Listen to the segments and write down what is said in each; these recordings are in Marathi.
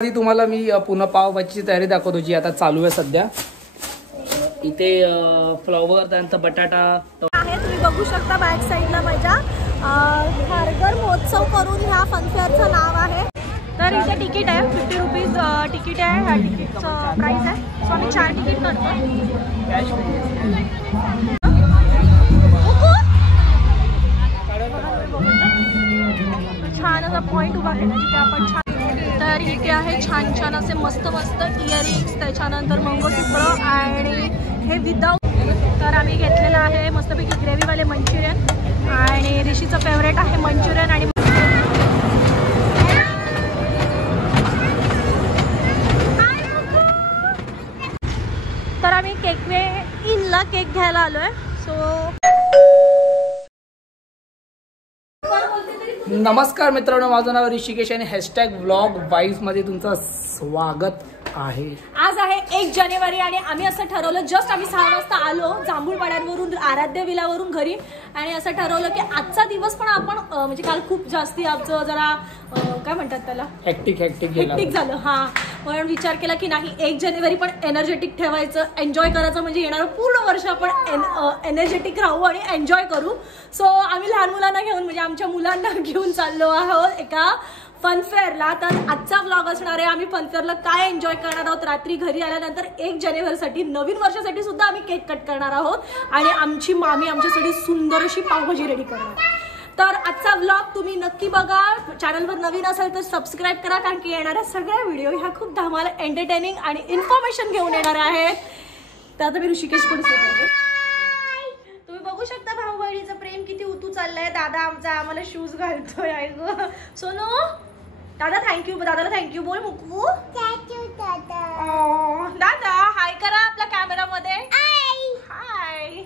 आधी तुम्हाला मी पुन्हा पावभाजीची तयारी दाखवतो जी आता चालू आहे सध्या। इथे फ्लॉवर त्यानंतर बटाटा आहे, तुम्ही बघू शकता बॅक साईडला माझ्या खारघर महोत्सव करून ह्या फनफेअरचं नाव आहे। तर इथे तिकीट आहे 50 रुपीज तिकीट आहे। ह्या तिकीटचं प्राइस आहे, सो आम्ही 4 तिकीट करतो। छान असा पॉईंट उभा केला जिथे आपण छान। तर इथे आहे छान छान असे मस्त मस्त इयरिंग्स, त्याच्यानंतर मंगळसूत्र आणि हे विदाऊट। तर आम्ही घेतलेलं आहे मस्तपैकी ग्रेव्हीवाले मंचुरियन आणि ऋषीचं फेवरेट आहे मंचुरियन। आणि तर आम्ही केक वे इनला केक घ्यायला आलोय। सो नमस्कार मित्रांनो, माझं नाव ऋषिकेश आणि #vlog_vibes मध्ये तुमचं स्वागत आहे। आज आहे 1 जानेवारी आणि आम्ही असं ठरवलं, जस्ट आम्ही 6 वाजता आलो जांभूळपाड्यांवरून आराध्य विलावरून घरी, आणि असं ठरवलं की आजचा दिवस पण आपण म्हणजे काल खूप जास्ती आमचं जरा काय म्हणतात त्याला हेक्टिक झालं। हां, म्हणून विचार केला की नाही 1 जानेवारी पण एनर्जेटिक ठेवायचं, एन्जॉय करायचं, म्हणजे येणारं पूर्ण वर्ष आपण एनर्जेटिक राहू आणि एन्जॉय करू। सो आम्ही लहान मुलांना घेऊन म्हणजे आमच्या मुलांना घेऊन चाललो आहोत एका फनफेअरला। तर आजचा व्लॉग असणार आहे आम्ही फनफेअरला काय एन्जॉय करणार आहोत। रात्री घरी आल्यानंतर 1 जानेवारीसाठी नवीन वर्षासाठी सुद्धा आम्ही केक कट करणार आहोत आणि आमची मामी आमच्यासाठी सुंदर अशी पावभाजी रेडी करणार। तर आजचा व्लॉग तुम्ही नक्की बघा, चॅनलवर नवीन असेल तर सबस्क्राईब करा, कारण की येणाऱ्या सगळ्या व्हिडिओ ह्या खूप धमाल एंटरटेनिंग आणि इन्फॉर्मेशन घेऊन येणार आहेत। तर आता मी ऋषिकेश पुढे तुम्ही बघू शकता भाऊ बहिणीचं प्रेम किती उतू चाललंय। दादा आमचा आम्हाला शूज घालतोय। आई गो सोनू, दादा थँक्यू, दादाला थँक्यू बोल मुकू। थँक्यू दादा। दादा हाय करा आपल्या कॅमेरामध्ये। हाय।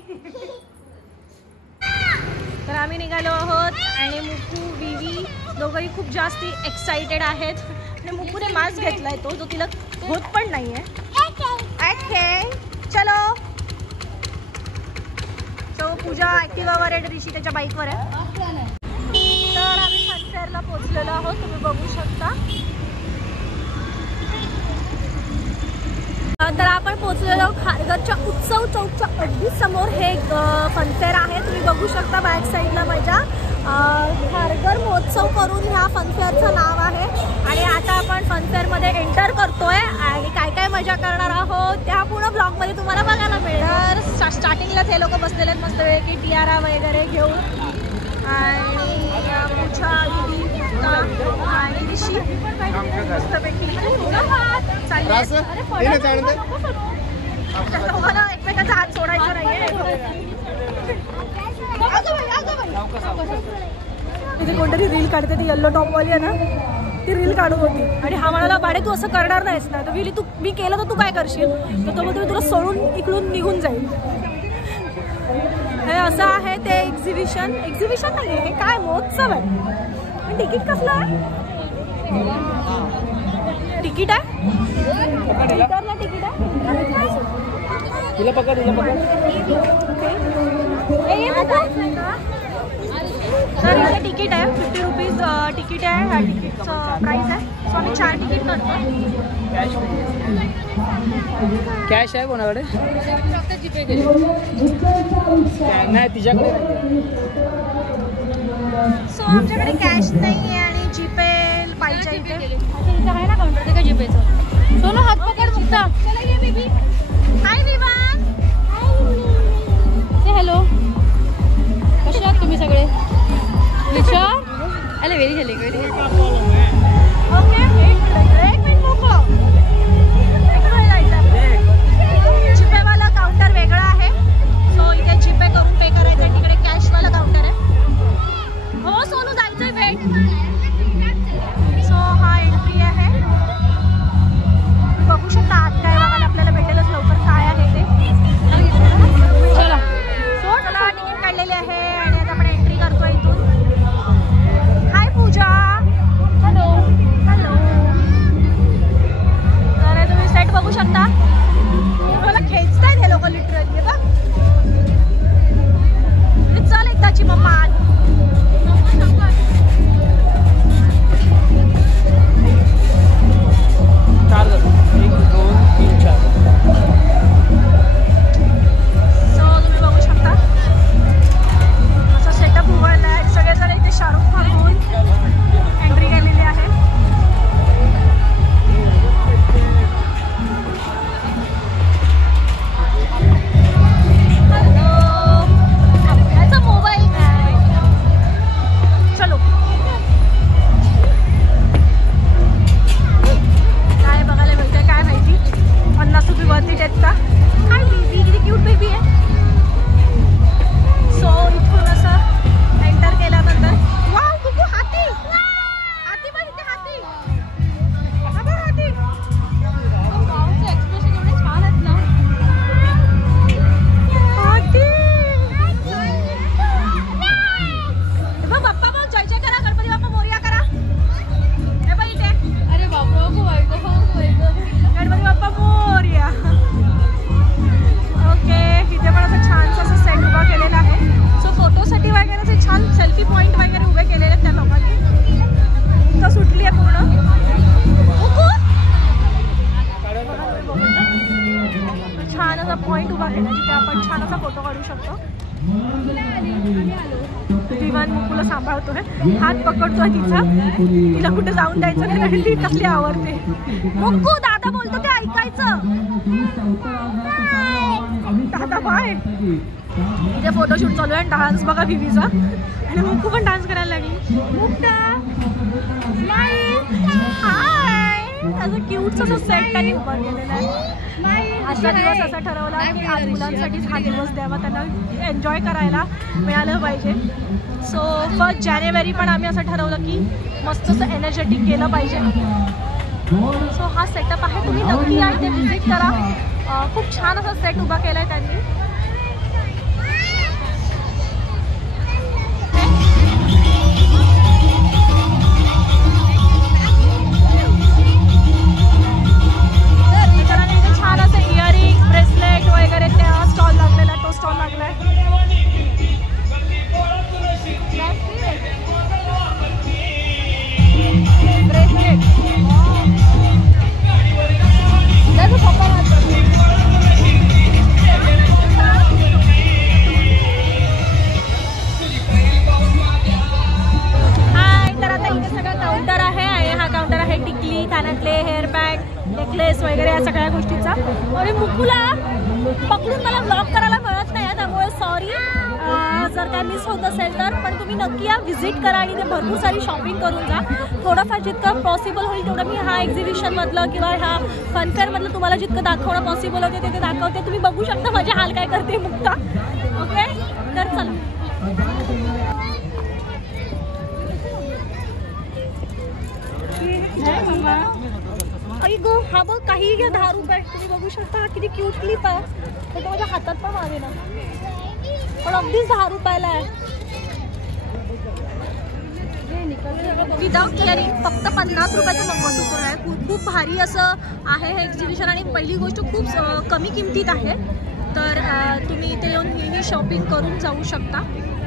तर आम्ही निघालो आहोत आणि मुकू विवी दोघंही खूप जास्ती एक्साइटेड आहेत आणि मुकूने मास्क घेतलाय तो जो तिला होत पण नाहीये। चलो तो पूजा ऍक्टिवावर आहे, ऋषी त्याच्या बाईकवर आहे। तर आम्ही फनफेअरला पोहोचलेलो आहोत, तुम्ही बघू शकता। तर आपण पोहोचलेलो खारघरच्या उत्सव चौकच्या अगदी समोर हे फनफेअर आहे, तुम्ही बघू शकता बॅक साईडला माझ्या खारघर महोत्सव करून ह्या फनफेअरचं नाव आहे। आणि आता आपण फनफेअरमध्ये एंटर करतोय आणि काय काय मजा करणार आहोत त्या पूर्ण ब्लॉगमध्ये तुम्हाला बघायला मिळेल। तर स्टार्टिंगलाच हे लोक बसलेले आहेत मस्तपैकी टियारा वगैरे घेऊन, आणि पूजा आणि ऋषी मस्तपैकी तुम्हाला एकमेकांचा हात सोडायचा नाहीये। तिथे कोणतरी रील काढते, ती येल्लो टॉपवाली आहे ना, ती रील काढत होती आणि हा म्हणाला बाडे तू असं करणार नाहीस ना। तर विली तू मी केलं तर तू काय करशील, तर तो मी तुला सोडून इकडून निघून जाईल। हे असं आहे ते एक्झिबिशन नाही हे काय महोत्सव आहे। तिकीट कसलं आहे? तिकीट आहे तिकीट आहे। तर इथे तिकीट आहे 50 रुपीज तिकीट आहे। ह्या तिकीटचं प्राइस आहे, सो आम्ही 4 तिकीट करतो। कॅश आहे कोणाकडे? नाही तिच्याकडे। सो आमच्याकडे कॅश नाही आहे आणि जीपे पाहिजे इथे आहे ना काउंटर, ते का जीपेचं। सोनू हात पकड मुक्ता। हाय विवान, हॅलो, कसे आहात तुम्ही सगळे? विचार अरे वेरी झाली ओके। एक मिनिट मोकळं, जीपेवाला काउंटर वेगळा आहे, सो इथे जीपे करून पे करायचं, तिकडे कॅशवाला काउंटर आहे। हो सोनू जायचंय वेट। सो हा एंट्री आहे आपण छान असा फोटो काढू शकतो. विमान मुकुला सांभाळतोय, हात पकडतोय तिचा, तिला कुठे जाऊन द्यायचं नाही आणि ती कसली आवडते. मुक्कू दादा बोलतो ते ऐकायचं. दादा बाय. इथे फोटोशूट चालू आहे, डान्स बघा विवीचा, आणि मुक्कू पण डान्स करायला लागली. मुक्ता हाय. त्याचं क्यूट असं सेट त्यांनी उभं केलेलं आहे. आजचा दिवस असा ठरवला की आज मुलांसाठीच हा दिवस द्यावा, त्यांना एन्जॉय करायला मिळालं पाहिजे. सो 1 जानेवारी पण आम्ही असं ठरवलं की मस्त असं एनर्जेटिक केलं पाहिजे. सो हा सेटअप आहे, तुम्ही नक्की या इथे व्हिजिट करा. खूप छान असा सेट उभा केला आहे त्यांनी. छान असं इयरिंग, ब्रेसलेट वगैरे त्या स्टॉल लागलेला आहे, तो स्टॉल लागला आहे. ब्रेसलेट हाय. तर आता इथे सगळं काउंटर आहे आणि हा काउंटर आहे टिकली, कानातले, हेअर बँड, नेकलेस वगैरे या सगळ्या गोष्टीचा. आणि मुकुला पकडून मला ब्लॉग करायला मिळत नाही, त्यामुळे सॉरी जर काय मिस होत असेल तर. पण तुम्ही नक्की या, व्हिजिट करा आणि ते भरपूर सारी शॉपिंग करून जा. थोडंफार जितकं पॉसिबल होईल तेवढं मी ह्या एक्झिबिशनमधलं किंवा ह्या फनफेअरमधलं तुम्हाला जितकं दाखवणं पॉसिबल होते ते दाखवते. तुम्ही बघू शकता माझे हाल काय करते मुक्ता. ओके, तर चला. आई गो, हा बघ काही घ्या 10 रुपये. तुम्ही बघू शकता किती क्यूट क्लिप आहे. तर माझ्या हातात पण आले ना, पण अगदीच 10 रुपयाला आहे. विदाउट इयरिंग फक्त 50 रुपयाचं मंगळसूत्र आहे. खूप भारी असं आहे हे एक्झिबिशन आणि पहिली गोष्ट खूप कमी किमतीत आहे. तर तुम्ही इथे येऊन ही शॉपिंग करून जाऊ शकता.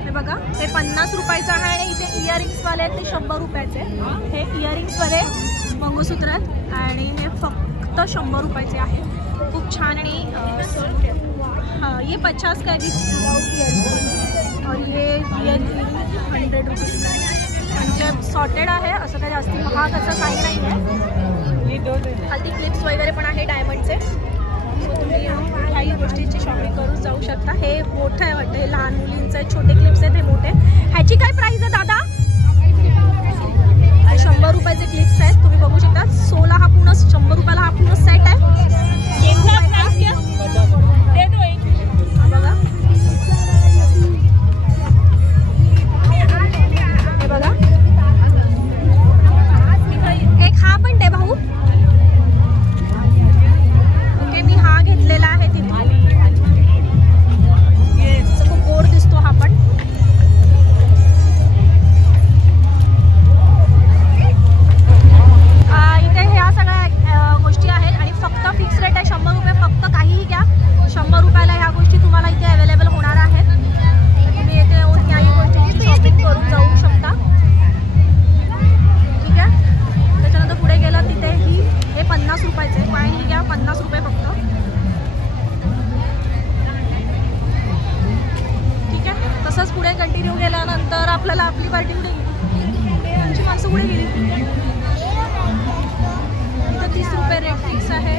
हे बघा, हे 50 रुपयाचं आहे आणि इथे इयरिंग्सवाले आहेत ते 100 रुपयाचे. हे इयरिंग्सवाले मंगळसूत्र आहेत आणि हे फक्त 100 रुपयाचे आहे. खूप छान. आणि हाँ, ये 50 का भी और ये 100 रुपीज़ का है. म्हणजे सॉर्टेड आहे, असं काही जास्ती महाग असं काही नाही आहे. खाली क्लिप्स वगैरे पण आहे डायमंडचे. सो तुम्ही काही गोष्टींची शॉपिंग करून जाऊ शकता. हे मोठं आहे वाटतं, हे लहान मुलींचं आहे, छोटे क्लिप्स आहेत हे मोठे. ह्याची काय प्राईस आहे दादा? 100 रुपयाचे क्लिप्स आहेत, तुम्ही बघू शकता. 16 हा पूर्ण 100 रुपयाला हा पूर्ण सेट आहे. हे बघा, एक हा पण दे भाऊ. ओके, मी हा घेतलेला आहे तिथून. खूप गोड दिसतो हा पण. इथे ह्या सगळ्या गोष्टी आहेत आणि फक्त फिक्स रेट आहे 100 रुपये. फक्त काहीही घ्या, 100 रुपयाला ह्या गोष्टी तुम्हाला इथे अवेलेबल होणार आहेत. तुम्ही इथे येऊन याही गोष्टीची शॉपिंग करून जाऊ शकता. ठीक आहे, त्याच्यानंतर पुढे गेलं तिथे हे 50 रुपयाचे पाणी घ्या, 50 रुपये फक्त. ठीक आहे, तसंच पुढे कंटिन्यू गेल्यानंतर आपल्याला आपली पार्टी कुठे गेली, आमची माणसं कुठे गेली. इथं 30 रुपये रेट फिक्स आहे.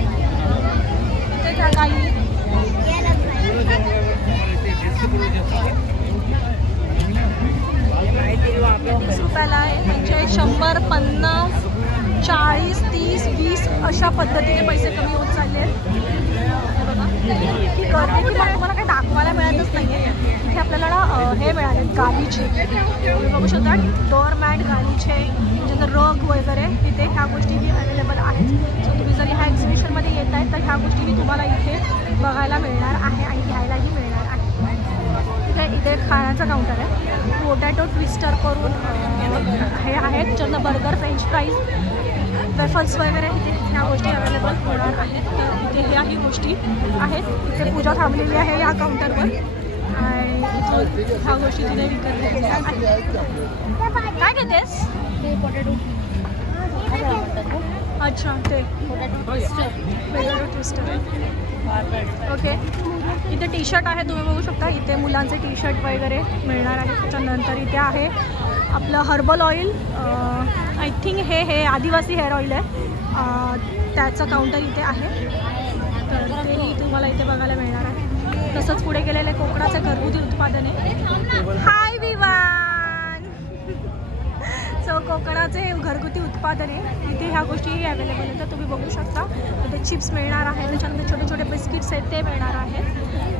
इथे त्या काही 30 रुपयाला आहे. म्हणजे 100, 50, 40, 30, 20 अशा पद्धतीने पैसे कमी होत चालले आहेत. बघा, की गर्दी की तुम्हाला काही दाखवायला मिळतच नाही आहे. इथे आपल्याला ना हे मिळाले गालीचे, तुम्ही बघू शकता, डोअरमॅट, गालीचे, म्हणजे रग वगैरे इथे ह्या गोष्टीही अवेलेबल आहेत. सो तुम्ही जर ह्या एक्झिबिशनमध्ये येत आहेत तर ह्या गोष्टीही तुम्हाला इथे बघायला मिळणार आहे आणि घ्यायलाही मिळणार आहे. इथे खाण्याचं काउंटर आहे. पोटॅटो ट्विस्टर करून हे आहेत, ज्यांना बर्गर, फ्रेंच फ्राईज, वेफल्स वगैरे इथे ह्या गोष्टी अवेलेबल होणार आहेत. इथे ह्याही गोष्टी आहेत. इथे पूजा थांबलेली आहे या काउंटरवर आणि इथून ह्या गोष्टी तिने विकत घेतलेल्या आहेत. काय घेतेस? पोटॅटो. अच्छा ते ट्विस्टर ओके. इथे टी शर्ट आहे तुम्ही बघू शकता. इथे मुलांचे टी शर्ट वगैरे मिळणार आहे. त्याच्यानंतर इथे आहे आपलं हर्बल ऑइल. आय थिंक हे आदिवासी हेअर ऑइल आहे. त्याचं काउंटर इथे आहे. तर तेही तुम्हाला इथे बघायला मिळणार आहे. तसंच पुढे गेलेले कोकणाचे घरगुती उत्पादने. हाय विवान. सो कोकणाचे घरगुती उत्पादने इथे ह्या गोष्टीही अवेलेबल आहेत. तर तुम्ही बघू शकता इथे चिप्स मिळणार आहे. त्याच्यानंतर छोटे छोटे बिस्किट्स आहेत ते मिळणार आहेत.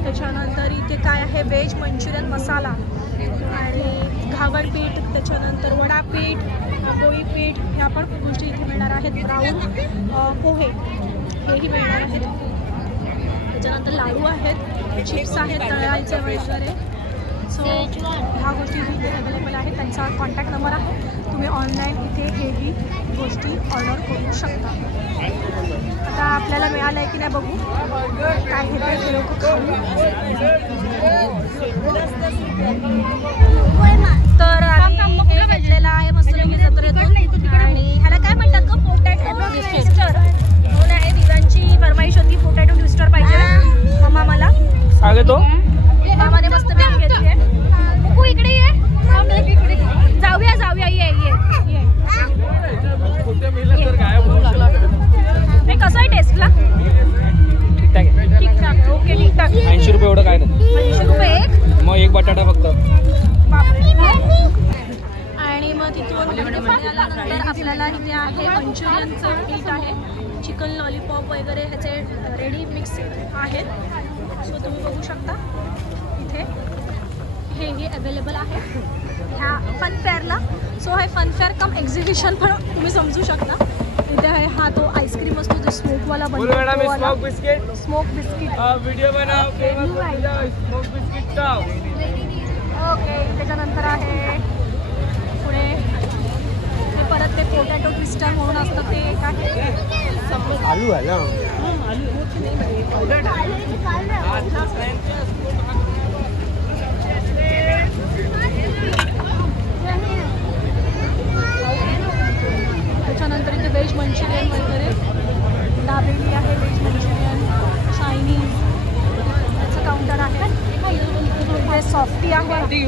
त्याच्यानंतर इथे काय आहे व्हेज मंचुरियन मसाला आणि घावड पीठ, त्याच्यानंतर वडापीठ, पोळी पीठ ह्या पण गोष्टी इथे मिळणार आहेत. ब्राऊन पोहे हेही मिळणार आहेत. त्याच्यानंतर लाडू आहेत, चिप्स आहेत तळायचे वगैरे. सो ह्या गोष्टी इथे अवेलेबल आहेत. त्यांचा कॉन्टॅक्ट नंबर आहे. तुम्ही ऑनलाईन इथे हेही गोष्टी ऑर्डर करू शकता. आता आपल्याला मिळालं आहे की नाही बघू काय घेते हे लोक खाऊ. तर आम्ही हे घेतलेलं आहे मस्तपैकी जत्रेतून. आणि ह्याला काय म्हणतात का पोटॅटो ट्विस्टर म्हणून आहे. दिव्यांची फरमाईश होती पोटॅटो ट्विस्टर पाहिजे मम्मा मला. सांगे तो मामाने मस्तपैकी घेतली आहे. तू इकडे ये जाऊया जाऊया ये ये ये. कसं आहे टेस्टला? ठीक ठाक आहे. ठीक ठाक ओके ठीक ठाक. 80 रुपये एवढं काय नाही. 80 रुपये एक. मग एक बटाटा फक्त. आणि मग तिथून आल्यानंतर आपल्याला इथे आहे मंचुरियनचं पीठ आहे. चिकन लॉलीपॉप वगैरे ह्याचे रेडी मिक्स आहेत. सो तुम्ही बघू शकता इथे हेही अवेलेबल आहे ह्या फनफेअरला. सो हे फनफेअर कम एक्झिबिशन पण तुम्ही समजू शकता. इथे आहे हा तो आईस्क्रीम असतो जो स्मोकवाला बनतो. स्मोक बिस्किट व्हिडिओ बनाव स्मोक बिस्किट खाओ. ओके. त्याच्यानंतर आहे पुढे हे परत ते पोटॅटो ट्विस्टर म्हणून असतं ते एक आहे. आलू आहे ना. त्याच्यानंतर इथे व्हेज मंचुरियन वगैरे दाबेली आहे. व्हेज मंचुरियन चायनीज याचं काउंटर आहे. इथे सॉफ्टी आहे.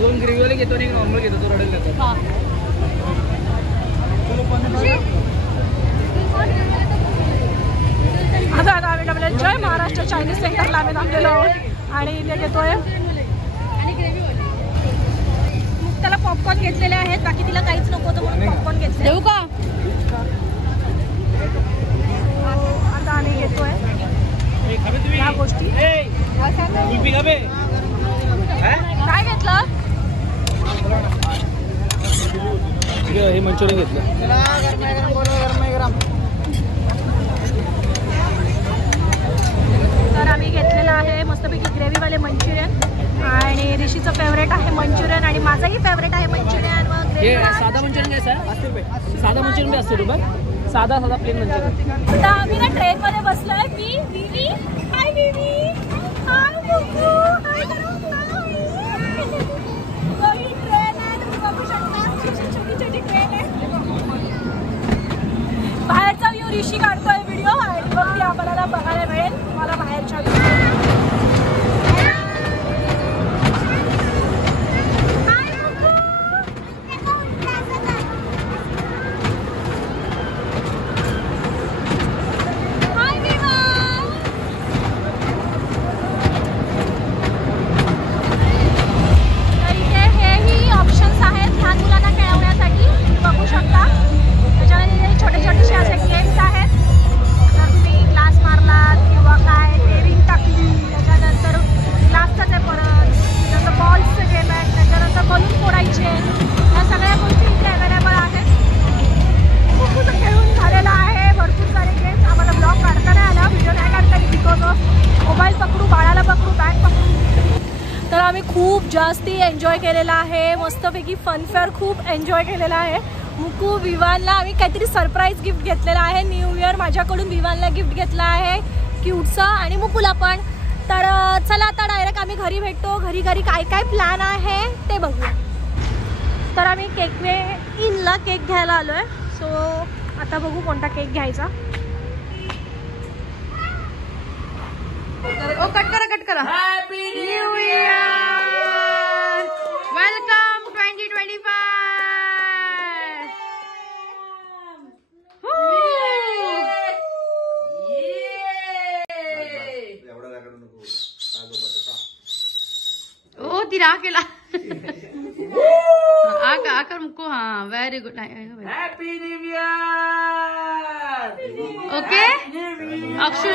2 ग्रेव्हीवाले घेतो आणि एक नॉर्मल घेतो. तो रडेल घेतो. आता आम्ही आपल्या जय महाराष्ट्र चायनीज सेंटरला आम्ही थांबलेलो आहोत आणि इथे घेतोय. त्याला पॉपकॉर्न घेतलेले आहेत. बाकी तिला काहीच नको होतं म्हणून पॉपकॉर्न घेतले. देऊ का? आता आम्ही घेतोय ह्या गोष्टी. काय घेतलं? हे मंचुरियन घेतलं. तर आम्ही घेतलेलं आहे मस्तपैकी ग्रेव्हीवाले मंचुरियन. आणि ऋषीचं फेवरेट आहे मंचुरियन आणि माझंही फेवरेट आहे मंचुरियन. साधा मंचुरियन घ्यायचा आहे 80 रुपये. साधा मंचुरियन बी 80 रुपये. साधा प्लेन मंचुरियन. आता आम्ही ना ट्रेनमध्ये बसलोय. मी हाय बेबी हाय बुकू हाय ट्रेन आहे. तुम्ही बघू शकता छोटी छोटी ट्रेन आहे. बाहेरचा व्ह्यू ऋषी काढतोय व्हिडिओ आणि मग ती आम्हाला बघायला मिळेल तुम्हाला बाहेरच्या व्ह्यू. खूप जास्ती एन्जॉय केलेला आहे. मस्तपैकी फनफेअर खूप एन्जॉय केलेला आहे. मुकू विवानला आम्ही काहीतरी सरप्राईज गिफ्ट घेतलेला आहे. न्यू इयर माझ्याकडून विवानला गिफ्ट घेतला आहे क्यूटचा आणि मुकुला पण. तर चला आता डायरेक्ट आम्ही घरी भेटतो. घरी काय काय प्लॅन आहे ते बघूया. तर आम्ही केक वे इनला केक घ्यायला आलो आहे. सो आता बघू कोणता केक घ्यायचा. ओ कट करा. Happy new year, welcome 2025. ओ ती राह केला. आकर मुको. हाँ very good. Happy new year. Okay Akshu.